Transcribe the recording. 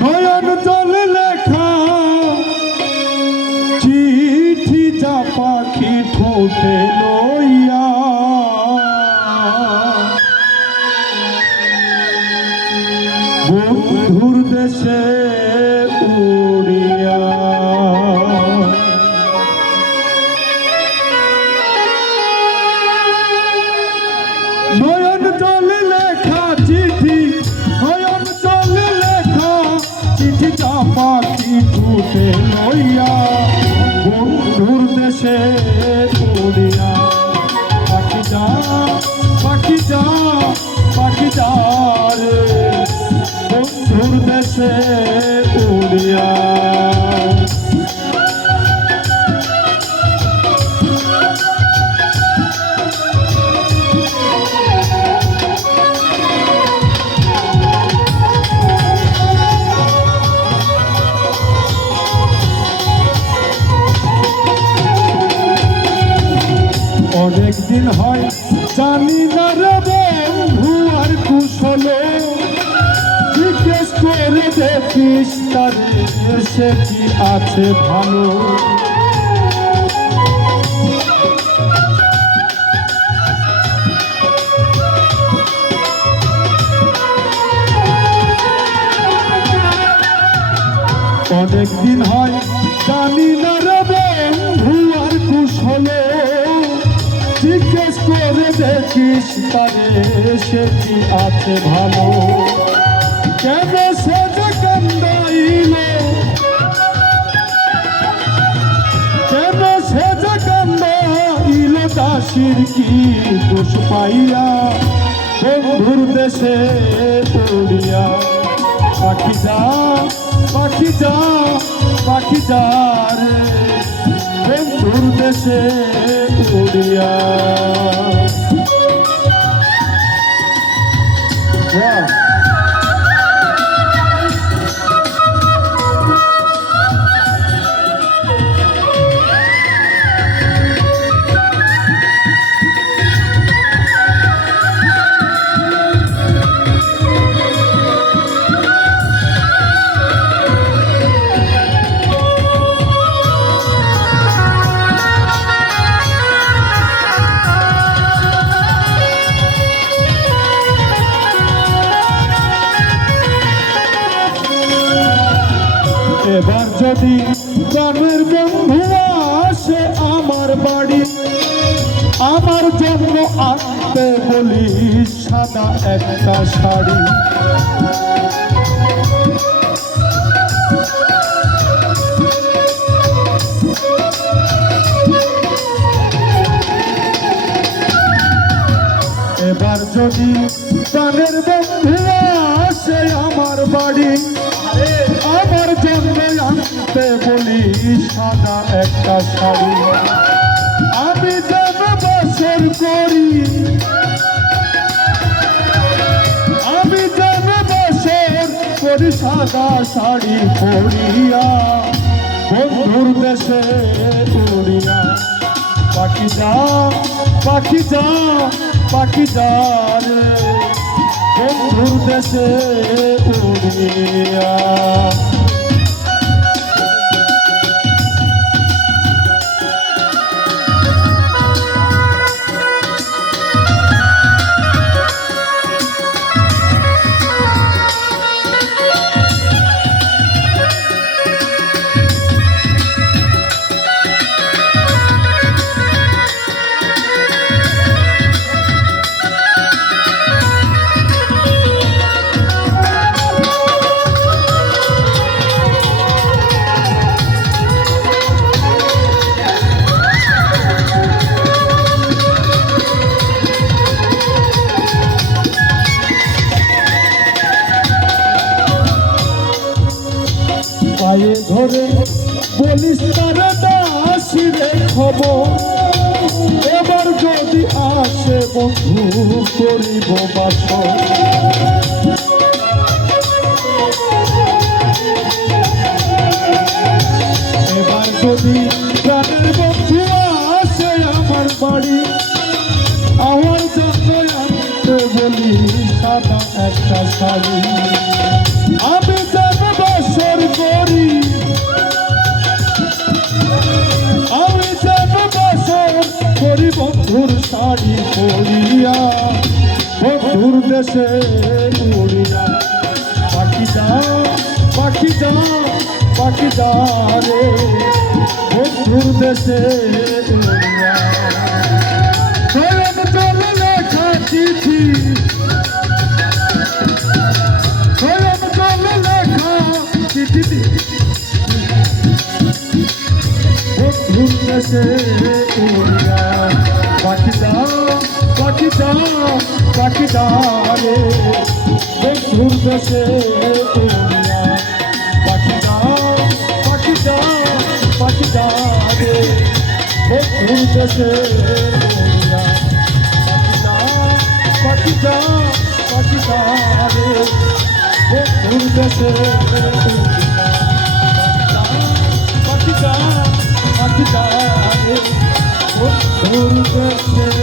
নয়ন জলে লেখা চিঠি যা পাখি ঠোঁটে লইয়া বন্ধুর দেশে উড়িয়া নয়ন জলে লেখা চিঠি নয়ন জলে লেখা চিঠি যা পাখি ঠোঁটে লইয়া বন্ধুর দেশে উড়িয়া পাখি যা পাখি যা পাখি যা রে বন্ধুর দেশে উড়িয়া অনেক দিন হয় জানি না রে বন্ধু আর কুশল জিজ্ঞেস করে দেখিস তারে সে কি আছে ভালো অনেক দিন হয় জানি না রে বন্ধু আর কুশল জিজ্ঞেস করে দেখিস তারে সে কি আছে ভালো কেন সে যে কান্দাইল কেন সে যে কান্দাইল দাসীর কি দোষ পাইয়া বন্ধুর দেশে উড়িয়া পাখি যা পাখি যা পাখি যা রে বন্ধুর দেশে উড়িয়া এবার যদি প্রাণের বন্ধু আসে আমার বাড়ি আমার জন্য আনতে বলি সাদা একটা শাড়ি এবার যদি প্রাণের বন্ধু আসে আমার বাড়ি আমার জন্য আনতে বলি সাদা একটা শাড়ি আমি যেন বছর করি আমি যেন বছর করি সাদা শাড়ি পরিয়া বন্ধুর দেশে উড়িয়া পাখি যা পাখি যা পাখি যা রে বন্ধুর দেশে উড়িয়া পায়ে ধরে বলিস তারা দাসী রে খবর এবার যদি আসে বন্ধু করিব বাসর এবার যদি প্রাণের বন্ধু আসে আমার বাড়ি আমার সাদা একটা শাড়ি আমি যেন বছর করি আমি যেন বছর করি বন্ধুর শাড়ি পরিয়া বন্ধুর দেশে উড়িয়া পাখি যা পাখি যা পাখি যা রে বন্ধুর দেশে উড়িয়া স্বয়ং জল লেখা চিঠি স্বয়ং জল লেখা চিঠি বন্ধুর দেশে উড়িয়া পাখি যা পাখি যা পাখি যা রে বন্ধুর দেশে উড়িয়া পাখি যা পাখি যা পাখি যা রে বন্ধুর দেশে উড়িয়া পাখি যা পাখি যা রে বন্ধুর দেশে উড়িয়া পাখি যা পাখি যা রে বন্ধুর দেশে